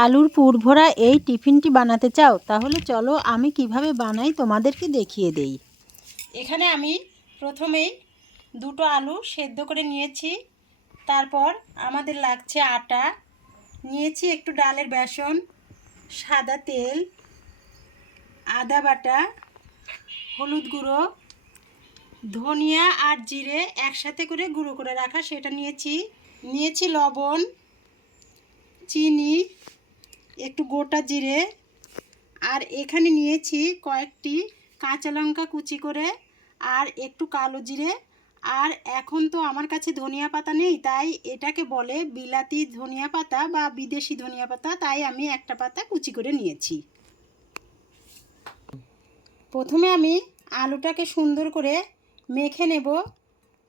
আলুর পুর ভরা এই টিফিনটি বানাতে চাও, তাহলে চলো আমি কীভাবে বানাই তোমাদেরকে দেখিয়ে দেই। এখানে আমি প্রথমেই দুটো আলু সেদ্ধ করে নিয়েছি, তারপর আমাদের লাগছে আটা, নিয়েছি একটু ডালের বেসন, সাদা তেল, আদা বাটা, হলুদ গুঁড়ো, ধনিয়া আর জিরে একসাথে করে গুঁড়ো করে রাখা, সেটা নিয়েছি। নিয়েছি লবণ, চিনি একটু গোটা জিরে আর এখানে নিয়েছি কয়েকটি কাঁচা লঙ্কা কুচি করে আর একটু কালো জিরে। আর এখন তো আমার কাছে ধনিয়া পাতা নেই, তাই এটাকে বলে বিলাতি ধনিয়া পাতা বা বিদেশি ধনিয়া পাতা, তাই আমি একটা পাতা কুচি করে নিয়েছি। প্রথমে আমি আলুটাকে সুন্দর করে মেখে নেব।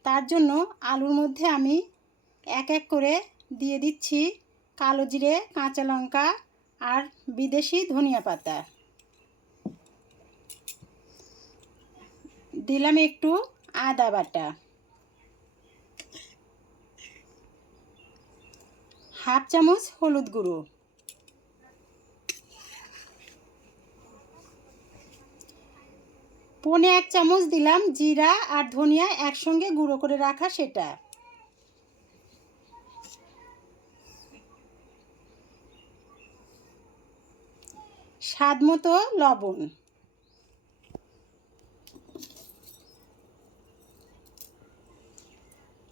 তার জন্য আলুর মধ্যে আমি এক এক করে দিয়ে দিচ্ছি কালো জিরে, কাঁচা লঙ্কা আর বিদেশি ধনিয়া পাতা। দিলাম একটু আদা বাটা। হাফ চামচ হলুদ গুঁড়ো। পনে এক চামচ দিলাম জিরা আর ধনিয়া একসঙ্গে গুঁড়ো করে রাখা সেটা। স্বাদ মতো লবণ।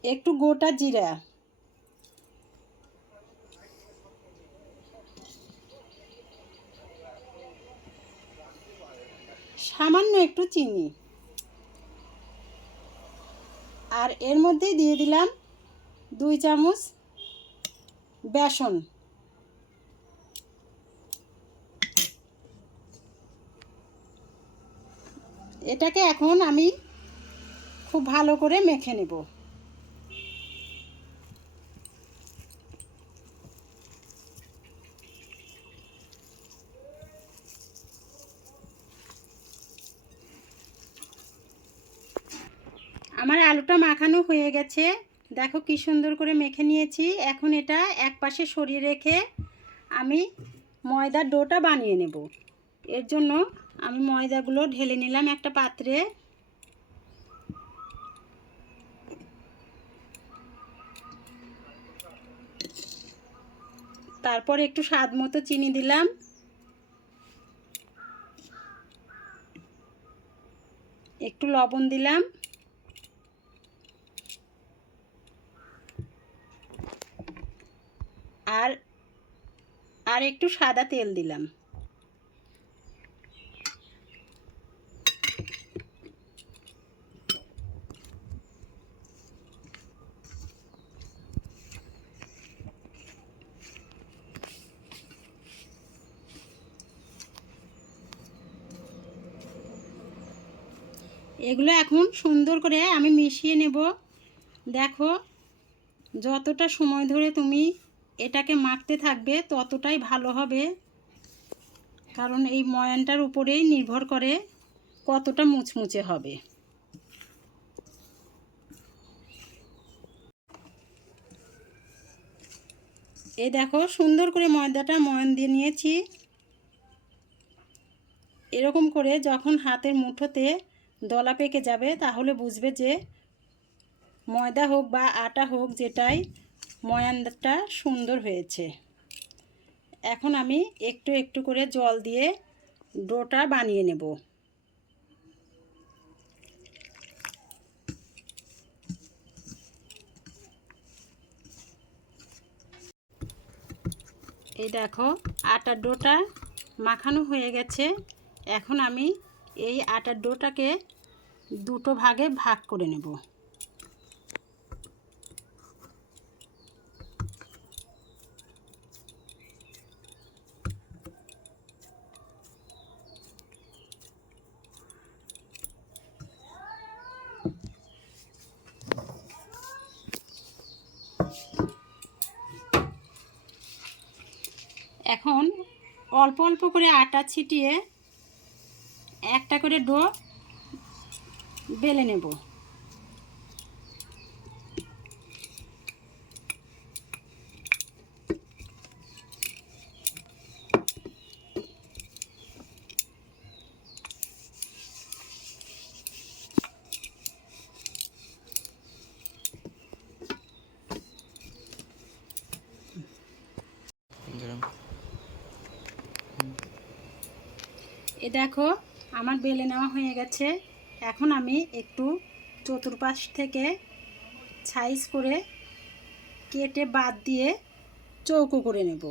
একটু গোটা জিরা। সামান্য একটু চিনি। আর এর মধ্যে দিয়ে দিলাম দুই চামচ বেসন। এটাকে এখন আমি খুব ভালো করে মেখে নেব। আমার আলুটা মাখানো হয়ে গেছে। দেখো কি সুন্দর করে মেখে নিয়েছি। এখন এটা এক পাশে সরিয়ে রেখে আমি ময়দার ডোটা বানিয়ে নেব। এর জন্য আমি ময়দাগুলো ঢেলে নিলাম একটা পাত্রে। তারপর একটু স্বাদ মতো চিনি দিলাম। একটু লবণ দিলাম। আর আর একটু সাদা তেল দিলাম। এগুলো এখন সুন্দর করে আমি মিশিয়ে নেব। দেখো, যতটা সময় ধরে তুমি এটাকে মাখতে থাকবে, ততটাই ভালো হবে। কারণ এই ময়ানটার উপরেই নির্ভর করে কতটা মুচমুচে হবে। এই দেখো, সুন্দর করে ময়দাটা ময়ান দিয়ে নিয়েছি। এরকম করে যখন হাতের মুঠোতে দলা পেকে যাবে, তাহলে বুঝবে যে ময়দা হোক বা আটা হোক যেটাই, ময়ানটা সুন্দর হয়েছে। এখন আমি একটু একটু করে জল দিয়ে ডোটা বানিয়ে নেব। এই দেখো, আটার ডোটা মাখানো হয়ে গেছে। এখন আমি এই আটার ডোটাকে দুটো ভাগে ভাগ করে নেব। এখন অল্প অল্প করে আটা ছিটিয়ে একটা করে ডো বেলে নেব। এ দেখো আমার বেলে নেওয়া হয়ে গেছে। এখন আমি একটু চতুর্পাশ থেকে সাইজ করে কেটে বাদ দিয়ে চৌকো করে নেব।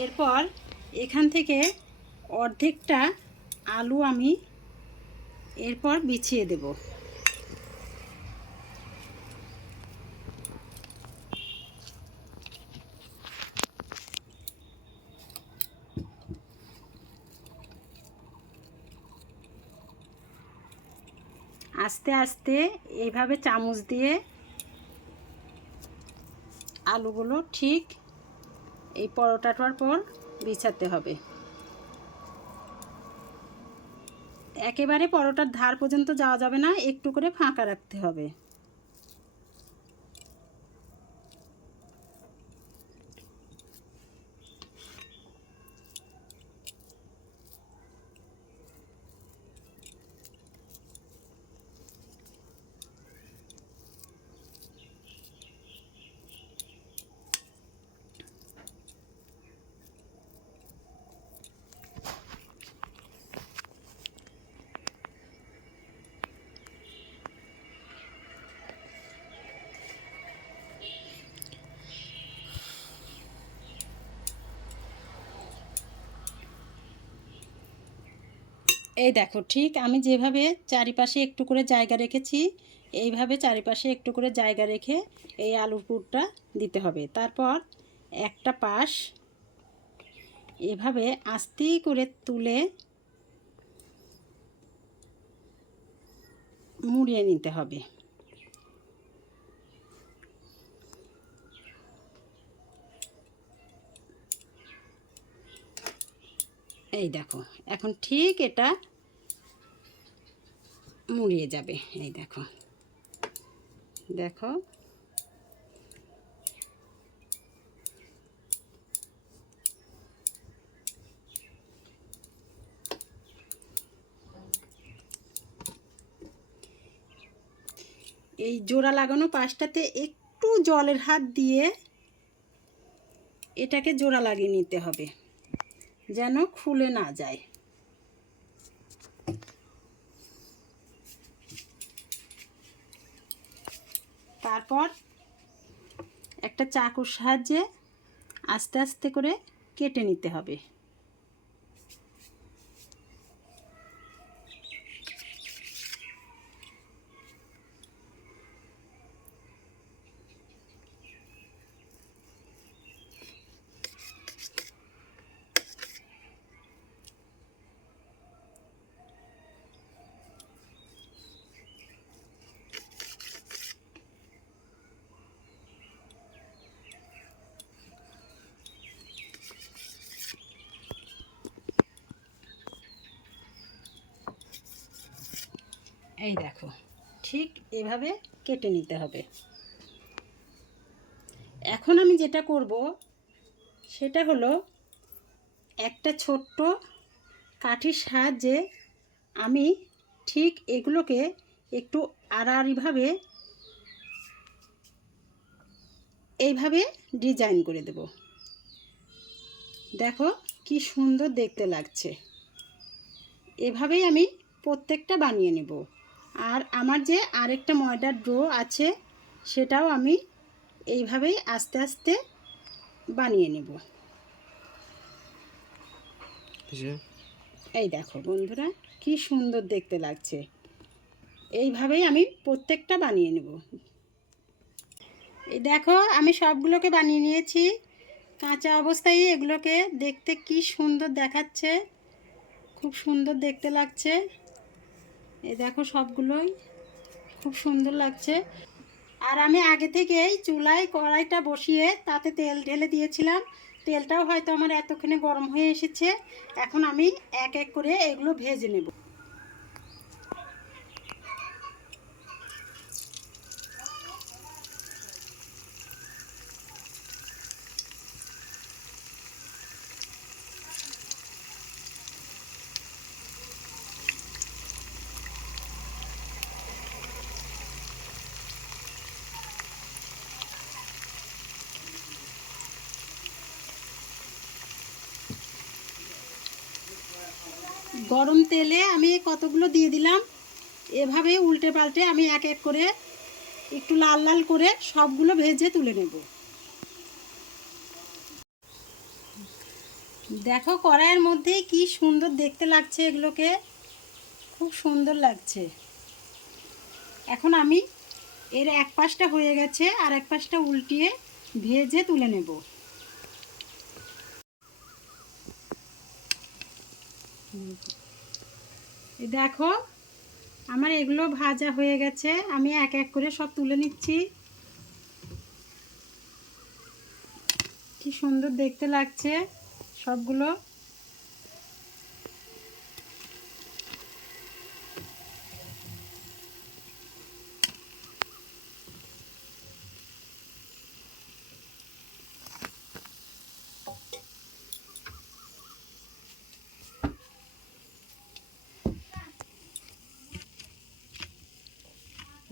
এরপর এখান থেকে অর্ধেকটা আলু আমি এরপর বিছিয়ে দেব। আস্তে আস্তে এইভাবে চামচ দিয়ে আলুগুলো ঠিক এই পরোটাটার পর বিছাতে হবে। একেবারে পরোটার ধার পর্যন্ত যাওয়া যাবে না, একটু করে ফাঁকা রাখতে হবে। এই দেখো, ঠিক আমি যেভাবে চারিপাশে একটু করে জায়গা রেখেছি, এইভাবে চারিপাশে একটু করে জায়গা রেখে এই আলুর পুরটা দিতে হবে। তারপর একটা পাশ এভাবে আস্তে করে তুলে মুড়িয়ে নিতে হবে। এই দেখো, এখন ঠিক এটা মুড়িয়ে যাবে, এই দেখো। দেখো। এই জোড়া লাগানো পাশটাতে একটু জলের হাত দিয়ে এটাকে জোড়া লাগিয়ে নিতে হবে। যেন খুলে না যায়। তারপর একটা চাকুর সাহায্যে আস্তে আস্তে করে কেটে নিতে হবে। এই দেখো, ঠিক এভাবে কেটে নিতে হবে। এখন আমি যেটা করব, সেটা হলো একটা ছোট্ট কাঠির সাহায্যে আমি ঠিক এগুলোকে একটু আড়াআড়িভাবে এইভাবে ডিজাইন করে দেব। দেখো কি সুন্দর দেখতে লাগছে। এভাবেই আমি প্রত্যেকটা বানিয়ে নেব। আর আমার যে আরেকটা ময়দার ড্রো আছে সেটাও আমি এইভাবেই আস্তে আস্তে বানিয়ে নেব। এই দেখো বন্ধুরা কি সুন্দর দেখতে লাগছে। এইভাবেই আমি প্রত্যেকটা বানিয়ে নেব। এই দেখো আমি সবগুলোকে বানিয়ে নিয়েছি। কাঁচা অবস্থায় এগুলোকে দেখতে কি সুন্দর দেখাচ্ছে। খুব সুন্দর দেখতে লাগছে। এই দেখো সবগুলোই খুব সুন্দর লাগছে। আর আমি আগে থেকেই চুলায় কড়াইটা বসিয়ে তাতে তেল ঢেলে দিয়েছিলাম। তেলটাও হয়তো আমার এতক্ষণে গরম হয়ে এসেছে। এখন আমি এক এক করে এগুলো ভেজে নেব। গরম তেলে আমি কতগুলো দিয়ে দিলাম? এভাবে উল্টে পাল্টে আমি এক এক করে একটু লাল লাল করে সবগুলো ভেজে তুলে নেব। দেখো কড়াইয়ের মধ্যেই কি সুন্দর দেখতে লাগছে এগুলোকে। খুব সুন্দর লাগছে। এখন আমি এর এক পাশটা হয়ে গেছে আর এক পাশটা উল্টিয়ে ভেজে তুলে নেব। এই দেখো, আমার এগুলো ভাজা হয়ে গেছে। আমি এক এক করে সব তুলে নিচ্ছি। কি সুন্দর দেখতে লাগছে সবগুলো।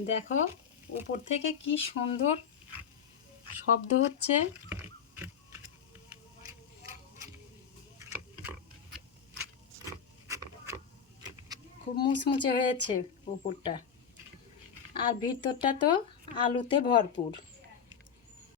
দেখো, উপর থেকে কি সুন্দর শব্দ হচ্ছে। খুব মুচমুচে হয়েছে উপরটা। আর ভিতরটা তো আলুতে ভরপুর।